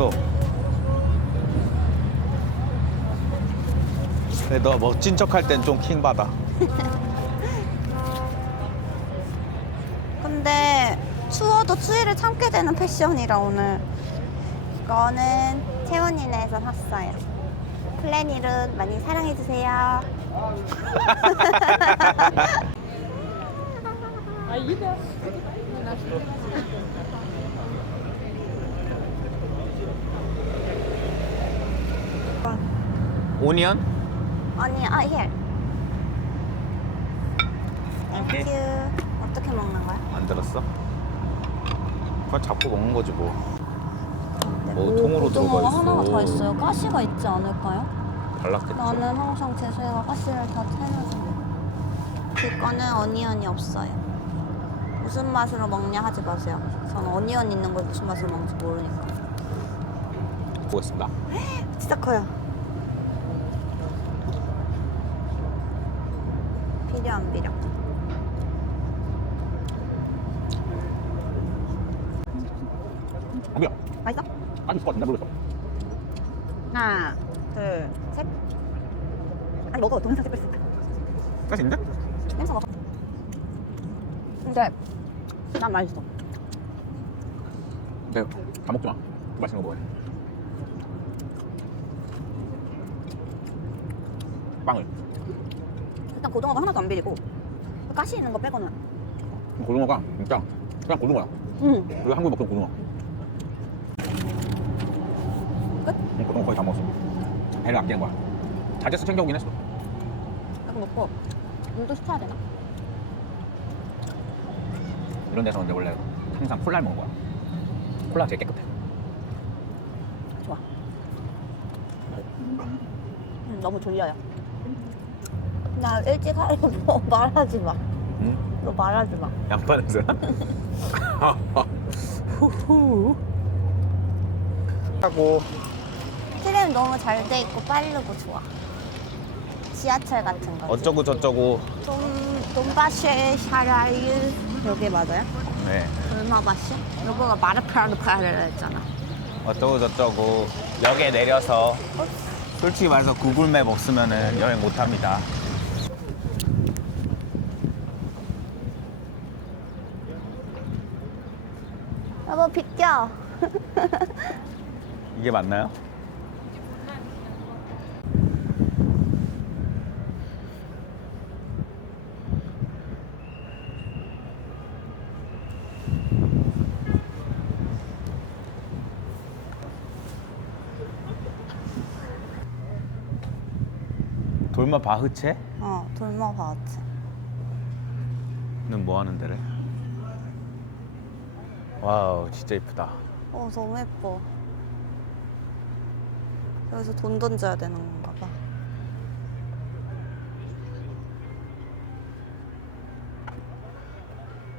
있어 근데 너 멋진 척 할 땐 좀 킹 받아 근데 추워도 추위를 참게 되는 패션이라 오늘. 이거는 채원이네에서 샀어요. 플래닛은 많이 사랑해 주세요. 아, here. 오케이. 땡큐. 어떻게 먹는 거야? 안 들었어? 그냥 잡고 먹는 거지 뭐뭐 오, 통으로 고등어가 들어가 있어. 하나가 더 있어요. 가시가 있지 않을까요? 발랐겠죠 나는 항상 재수이가 가시를 다 채려서 그거는 어니언이 없어요. 무슨 맛으로 먹냐 하지 마세요. 저는 어니언 있는 걸 무슨 맛으로 먹는지 모르니까. 보겠습니다 진짜 커요. 비려 안 비려? 아니야 맛있어? 아니 있을 것 같은데 모르겠어 하나, 둘, 셋. 아니 먹어. 동영상 찍고 있어. 맛있는데? 냄새 먹어. 근데 난 맛있어. 네, 다 먹지 마 맛있는 거 먹어야 돼 빵을 일단 고등어가 하나도 안 비리고 가시 있는 거 빼고는. 고등어가 진짜 그냥 고등어야 응. 우리가 한국에 먹던 고등어 끝? 응, 고등어 거의 다 먹었어 배를 아끼는 거야 다제스 챙겨오긴 했어 이거 먹고 물도 시켜야 되나? 이런 데서 근데 원래 항상 콜라를 먹는 거야 콜라가 제일 깨끗해 좋아. 음, 너무 졸려요. 나 일찍 하려고 말하지 마. 응? 너 말하지 마. 양파 냄새야? 후후 하고 트램 너무 잘 돼 있고 빠르고 좋아. 지하철 같은 거. 어쩌고 저쩌고 돈 돈바쉐 샤라유 여기 맞아요? 네 돌마바쉐? 요거가 마르파르파르라 했잖아. 어쩌고 저쩌고 역에 내려서 솔직히 말해서 구글맵 없으면은 여행 못 합니다. 비켜. 이게 맞나요? 돌마 바흐체는 어 돌마바체. 뭐 하는 데래? 와우 진짜 이쁘다. 어 너무 예뻐. 여기서 돈 던져야 되는 건가 봐.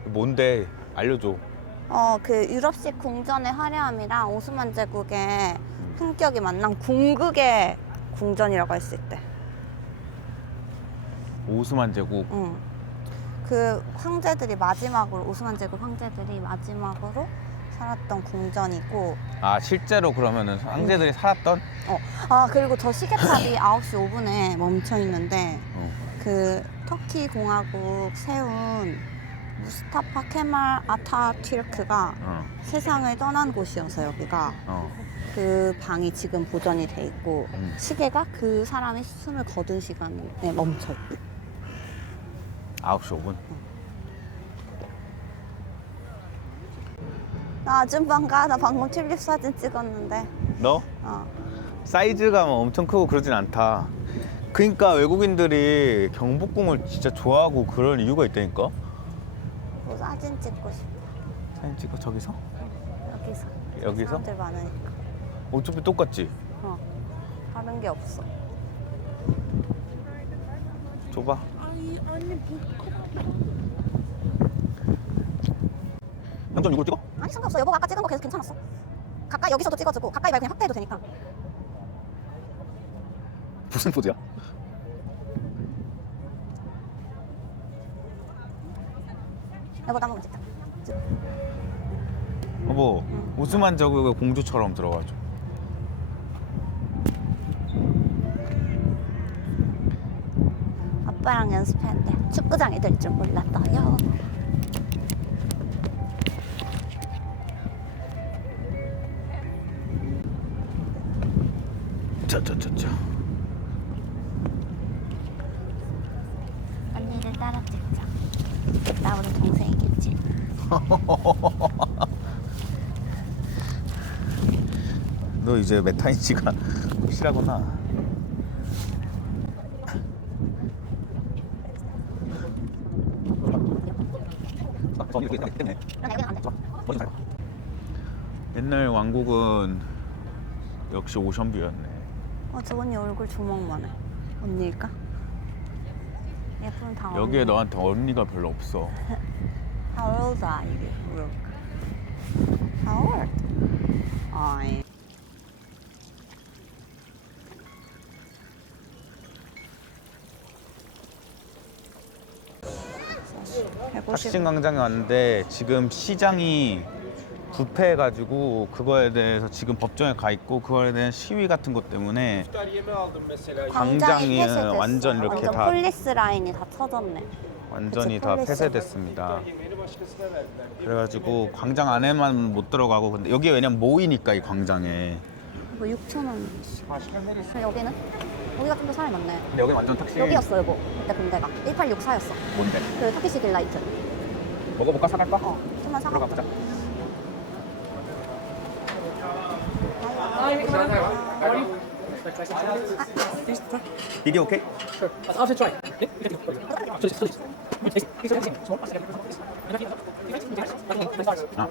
뭔데 알려줘. 어, 그 유럽식 궁전의 화려함이랑 오스만 제국의 품격이 만난 궁극의 궁전이라고 할 수 있대. 오스만 제국 응. 그 황제들이 마지막으로 오스만 제국 황제들이 마지막으로 살았던 궁전이고 아 실제로 그러면은 황제들이 살았던 어. 아, 그리고 저 시계탑이 9시 5분에 멈춰 있는데 어. 그 터키 공화국 세운 무스타파 케말 아타튀르크가 어, 세상을 떠난 곳이어서 여기가 어. 그 방이 지금 보존이 돼 있고 음. 시계가 그 사람의 숨을 거둔 시간에 멈춰. 9시 5분. 나 아줌마가 나 방금 튤립 사진 찍었는데. 너 어. 사이즈가 막 엄청 크고 그러진 않다. 그러니까 외국인들이 경복궁을 진짜 좋아하고 그럴 이유가 있다니까. 뭐 사진 찍고 싶어. 사진 찍어 저기서? 여기서. 여기서? 사람들 많으니까. 어차피 똑같지. 어. 다른 게 없어. 줘봐. 영점 이걸 찍어? 아니 상관없어. 여보가 아까 찍은 거 계속 괜찮았어. 가까이 여기서도 찍어주고 가까이 말고 그냥 확대해도 되니까. 무슨 포즈야? 이거 한번 찍자. 여보 오스만 저그 공주처럼 들어가죠. 아빠랑 연습했는데 축구장에 될 줄 몰랐어요. 짜짜짜짜. 언니를 따라 찍자. 나오는 동생이겠지. 너 이제 메타인지가 확실하구나. 옛날 왕국은 역시 오션뷰였네. 어, 저 언니 얼굴 조망만 해. 언니일까? 예쁜 다 여기에 언니. 너한테 언니가 별로 없어. How old are you, Brooke? How old? I. 탁신 광장에 왔는데 지금 시장이 부패해가지고 그거에 대해서 지금 법정에 가 있고 그거에 대한 시위 같은 것 때문에 광장이 폐쇄됐어. 완전 이렇게 완전 다- 폴리스 라인이 다 쳐졌네. 완전히 그치, 다 폴리스. 폐쇄됐습니다. 그래가지고 광장 안에만 못 들어가고 근데 여기 왜냐면 모이니까 이 광장에. 뭐 6천 원. 여기는? 여기가 좀 더 사람이 많네. 근데 여기 완전 택시. 여기였어 여보. 그때 군대가 1864였어. 뭔데? 그 터키시 딜라이트. 먹어볼까 사갈까? 어, 좀만 사가. 들어가 보자. 이게 오케이? After try. 아,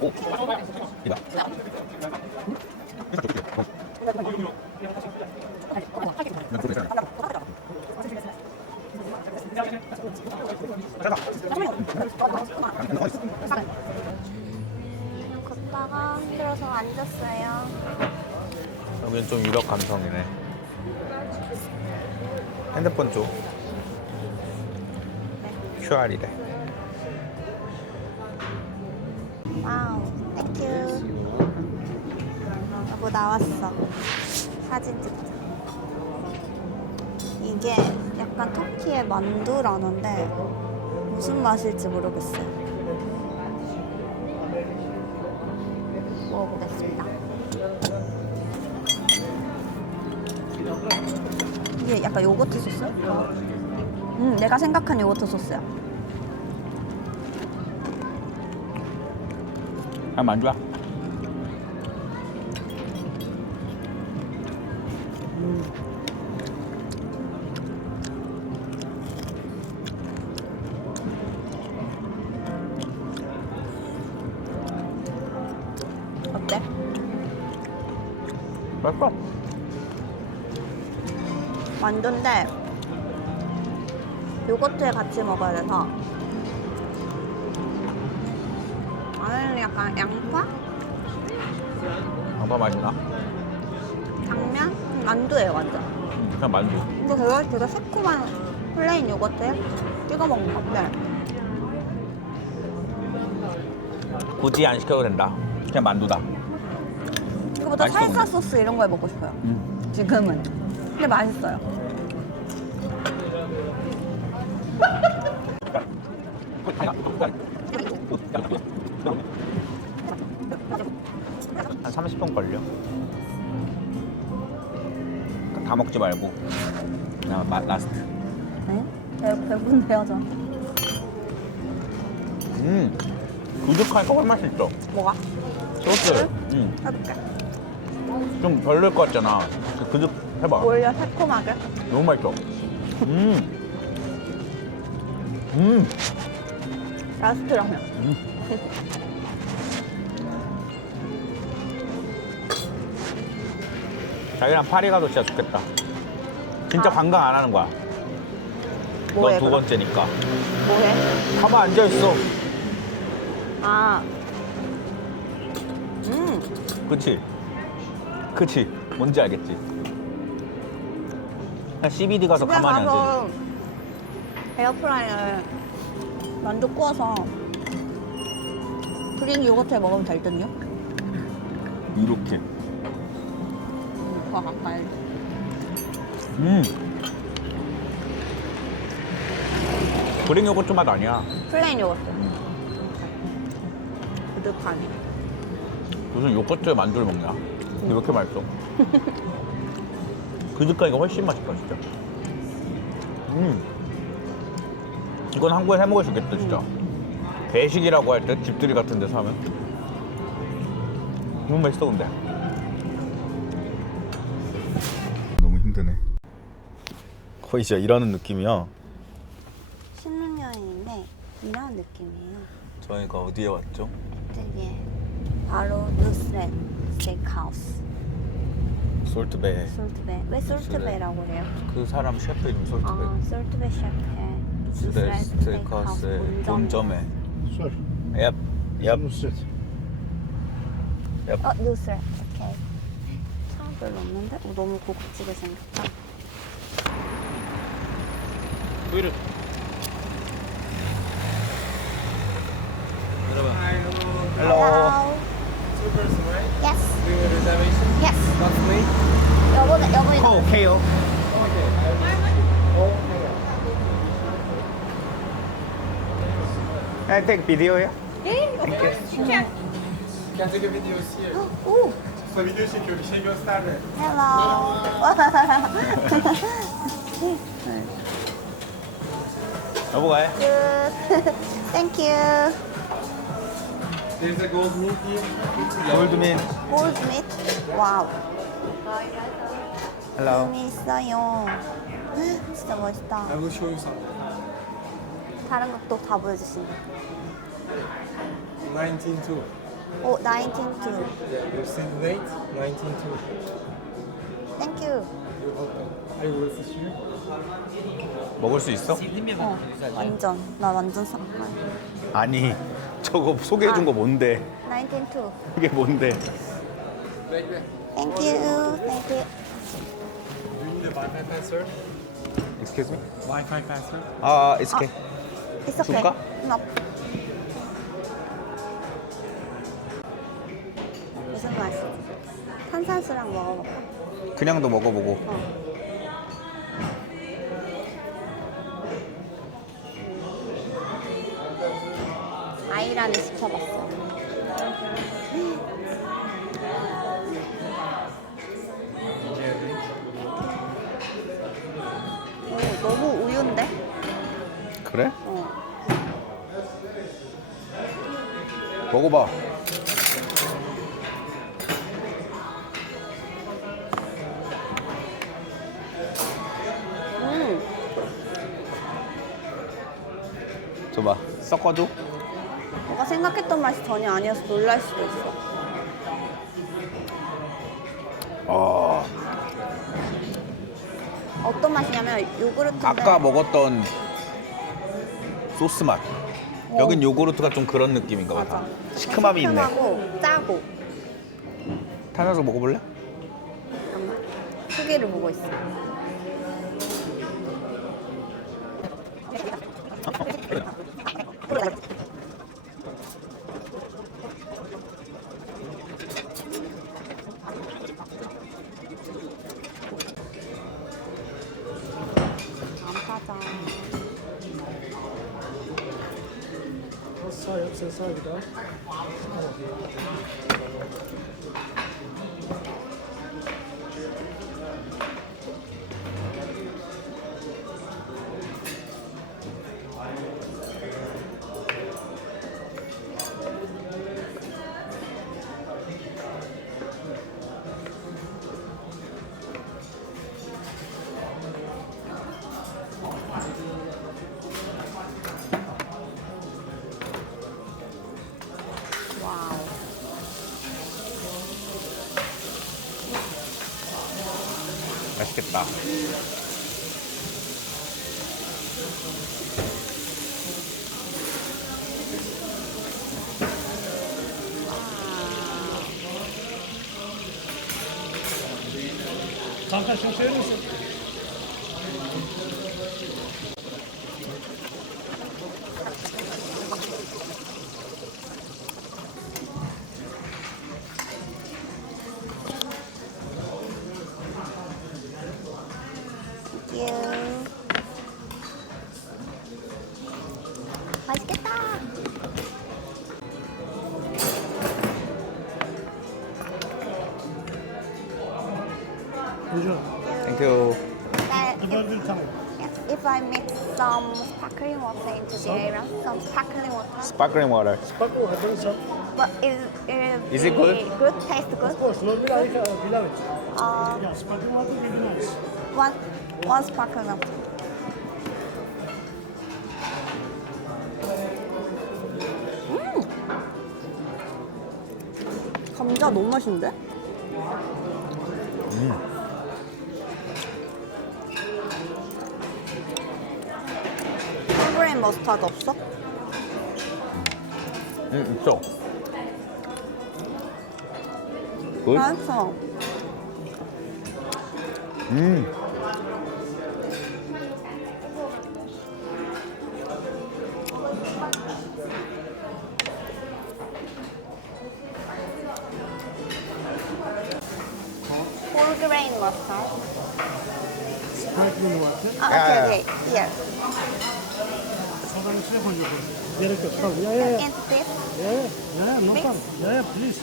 오, 이 다. 걷다가 힘들어서 앉았어요. 여긴 좀 유럽 감성이네. 핸드폰 줘. QR이래. 와우, 땡큐. 여보 나왔어. 사진 찍자. 이게 약간 터키의 만두라는데 무슨 맛일지 모르겠어요. 먹어보겠습니다. 이게 약간 요거트 소스? 음, 내가 생각한 요거트 소스야. 아, 만두야. 만두인데 요거트에 같이 먹어야 돼서 안에는 약간 양파? 양파 맛있나? 당면? 만두예요 완전 그냥 만두. 근데 되게, 되게 새콤한 플레인 요거트에 찍어 먹는 건데 굳이 안 시켜도 된다. 그냥 만두다. 이거보다 맛있어, 살사 근데. 소스 이런 거 해먹고 싶어요 음. 지금은 근데 맛있어요 말고. 그냥 마, 라스트. 네? 배, 배분데요 저 음. 구죽하니까 훨씬 맛있어. 뭐가? 소스. 음. 해볼게 좀 별로일 것 같잖아. 그 그죽 해봐. 올려 새콤하게 너무 맛있어. 음. 음. 라스트 라면 자기랑 파리 가도 진짜 좋겠다. 진짜 아. 관광 안 하는 거야. 뭐해 넌두 그럼? 번째니까. 뭐해? 가만 앉아 있어. 아 그치? 그치? 뭔지 알겠지? CBD 가서 집에 가만히 앉아. 가서 에어프라이어에 만두 구워서 그린 요거트에 먹으면 될 듯요? 이렇게. 음, 더 가까이. 음. 그린 요거트 맛 아니야. 플레인 요거트. 그득하네. 무슨 요거트에 만두를 먹냐? 근데 왜 이렇게 맛있어? 그릇가이가 훨씬 맛있다 진짜. 음. 이건 한국에서 해먹을 수 있겠다 진짜. 배식이라고 할 때 집들이 같은 데서 하면. 너무 맛있어 근데. 진짜 일하는 느낌이야. 신혼여행인데 이런 느낌이에요. 저희가 어디에 왔죠? 되게 바로 누스렛 스테이크하우스. 솔트베. 솔트베. 왜 솔트베라고 그래요? 그 사람 셰프 이름 솔트베. 아, 솔트베 셰프의 스테 스테이크하우스의 본점에. Sorry. 얍. 얍. No sit. 어, 누스렛. 오케이. 사람 별로 없는데? 어, 너무 고급지게 생겼다. Buyurun. Merhaba. Hello. Hello. Two person, right? Yes. Do a reservation? Yes. Monthly? 여보는 여보는 어, 오케이요. I take video요? Can take a video here. 오. Kısa video çekiyor, bir şey göster de. Hello. 여보가 해. You. There's a gold meat here. 골드민. Gold meat. 와우. Hello. 미 있어요. 진짜 멋있다. I will show you something. 다른 것도 다 보여주신다. 19.2. 오, 19.2. Yeah, you've seen the date? 19.2. Thank you. You're welcome. Are you with us here? 먹을 수 있어? 어, 완전. 나 완전 사. 아니. 저거 소개해 준 거 뭔데? 19.2. 이게 뭔데? Thank you. Thank you. Do you need a Wi-Fi password? Excuse me? Wi-Fi password? 아, it's okay. It's okay. 줄까? No. 무슨 맛이지? 탄산수랑 먹어볼까? 그냥도 먹어보고. 어. 그래? 어. 먹어봐. 음, 줘봐. 섞어줘. 너가 생각했던 맛이 전혀 아니어서 놀랄 수도 있어. 아, 어떤 맛이냐면 요구르트인데 아까 먹었던 소스 맛. 여긴 요구르트가 좀 그런 느낌인가 봐. 맞아. 시큼함이 있네. 시큼하고 짜고. 탄산수 먹어볼래? 잠깐만. 후기를 보고 있어. 맛 sparkling water. Bak o kadar sen. but is is, Is it good? Good, taste good. Of course, normally I uh, love it. Uh, Yeah, sparkling water really nice. one one sparkling water. 음. 감자 너무 맛있는데? 홀그레인 머스타드 없어? 응, 있어. 굿? 맛있어. 음. 홀그레인 머스타드. Sparkling water. 아. 오케이, 오케이. Sodanın içine koyuyor. Gerek yok. Tamam. Ya ya ya. And this. Ya ya. Ya no Mix. problem. Ya ya please.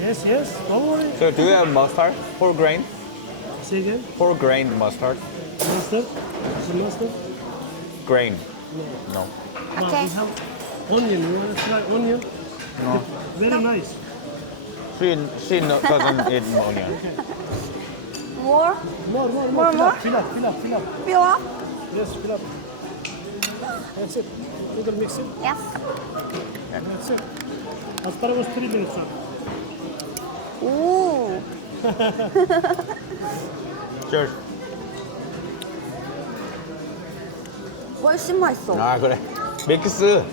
Yes yes. Don't worry. So do you have mustard? Whole grain? Say again. Whole grain mustard? Mustard. Is it mustard? Grain. No. No. Now Okay. we have onion. You want to try onion? No. Very nice. She she no, doesn't eat onion. More? More more More, more. more? Fill up fill up fill up. Fill up? Yes fill up. That's it. Little mix it. Yes. That's it. Asparagus three minutes. sir. 오. Cheers. 훨씬 맛있어. 아 그래. 믹스.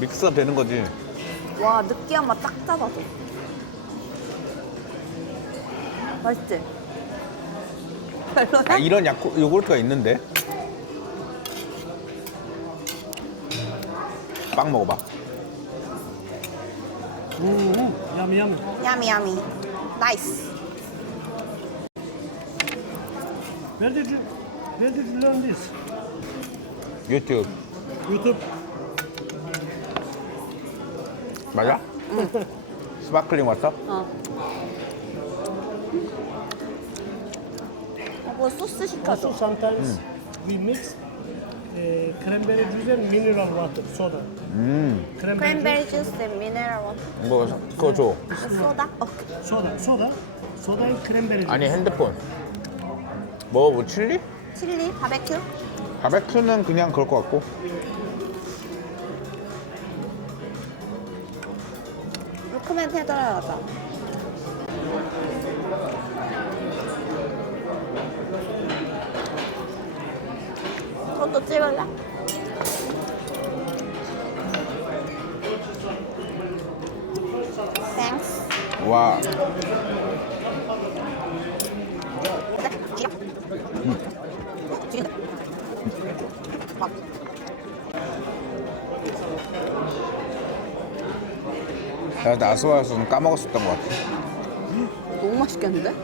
믹스가 되는 거지. 와, 느끼한 맛 딱 잡아줘. 맛있지? 별로야? 아, 이런 야쿠, 요구르트가 있는데. 빵 먹어봐. Mm, yummy yummy. 야미 야미. 나이스. Where did you Where did you learn this? 유튜브. YouTube. 맞아? 스파클링 워터? 어. 어, 뭐 소스 Also 시켜줘. sometimes we mix uh, cranberry juice and mineral water, soda. 음. Cranberry 크랜베리 주스 앤 미네랄 워터. 뭐 그거 줘. 아, 소다? 어. soda, soda, soda and cranberry juice. 아니 핸드폰. 뭐, 뭐 칠리? 칠리? 바베큐? 바베큐는 그냥 그럴 것 같고. 루크맨 해드려야죠. 것도 찍을래? 와. 야, 나스와에서는 까먹었었던 것 같아. 너무 맛있겠는데?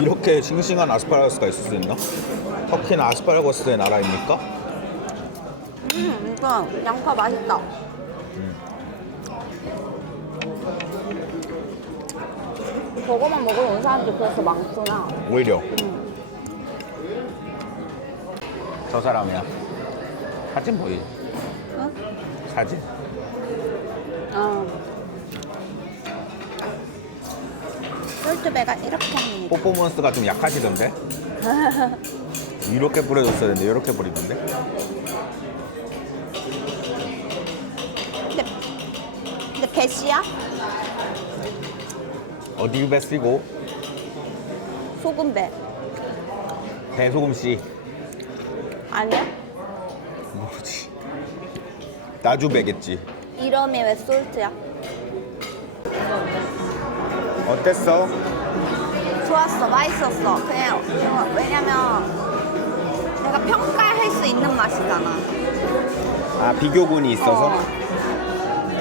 이렇게 싱싱한 아스파라거스가 있을 수 있나? 터키는 아스파라거스의 나라입니까? 음, 이거 양파 맛있다. 저거만 먹으러 온 사람들 그래서 많구나. 오히려. 저 사람이야. 사진 보이지? 응? 사진. 어. 솔트배가 이렇게 합니다. 퍼포먼스가 좀 약하시던데? 이렇게 뿌려줬어야 되는데 이렇게 뿌리던데? 근데, 근데 배시야? 어디 배 쓰고 소금배. 배소금 씨 아니야? 뭐지? 나주배겠지. 이름이 왜 솔트야? 어땠어? 좋았어, 맛있었어. 그냥 왜냐면 내가 평가할 수 있는 맛이잖아. 아 비교군이 있어서 어.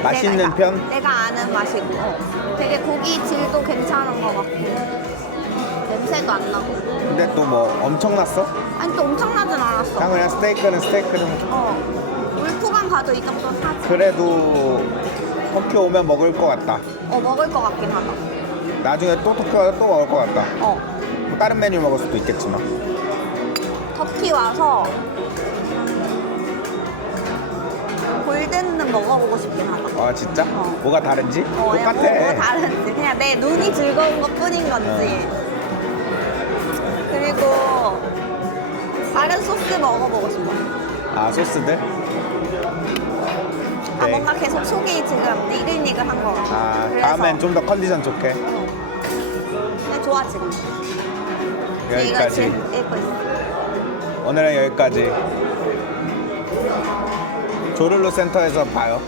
맛있는 내가, 편? 내가 아는 맛이고 되게 고기 질도 괜찮은 것 같고 냄새도 안 나고. 근데 또 뭐 엄청났어? 아니 또 엄청나진 않았어. 그냥 그냥 스테이크는 스테이크는 어. 울프강 가도 이 정도 사지. 그래도 터키 오면 먹을 것 같다. 어 먹을 것 같긴 하다. 나중에 또 터키 와서 또 먹을 것 같다. 어. 뭐 다른 메뉴 먹을 수도 있겠지만. 터키 와서 골든은 먹어보고 싶긴 하다. 아 진짜? 어. 뭐가 다른지? 어, 똑같아. 뭐, 뭐 다른지 그냥 내 눈이 즐거운 것 뿐인 건지 그리고 다른 소스 먹어보고 싶어 아 소스들? 아 네. 뭔가 계속 속이 지금 니글니글한 거 같아 아 그래서- 다음엔 좀 더 컨디션 좋게. 좋아 지금 이거 여기까지. 읽고 있어 오늘은 여기까지. 조르루 센터에서 봐요.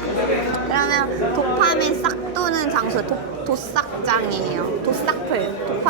그러면 도파민 싹 도는 장소 도, 도싹장이에요 도싹풀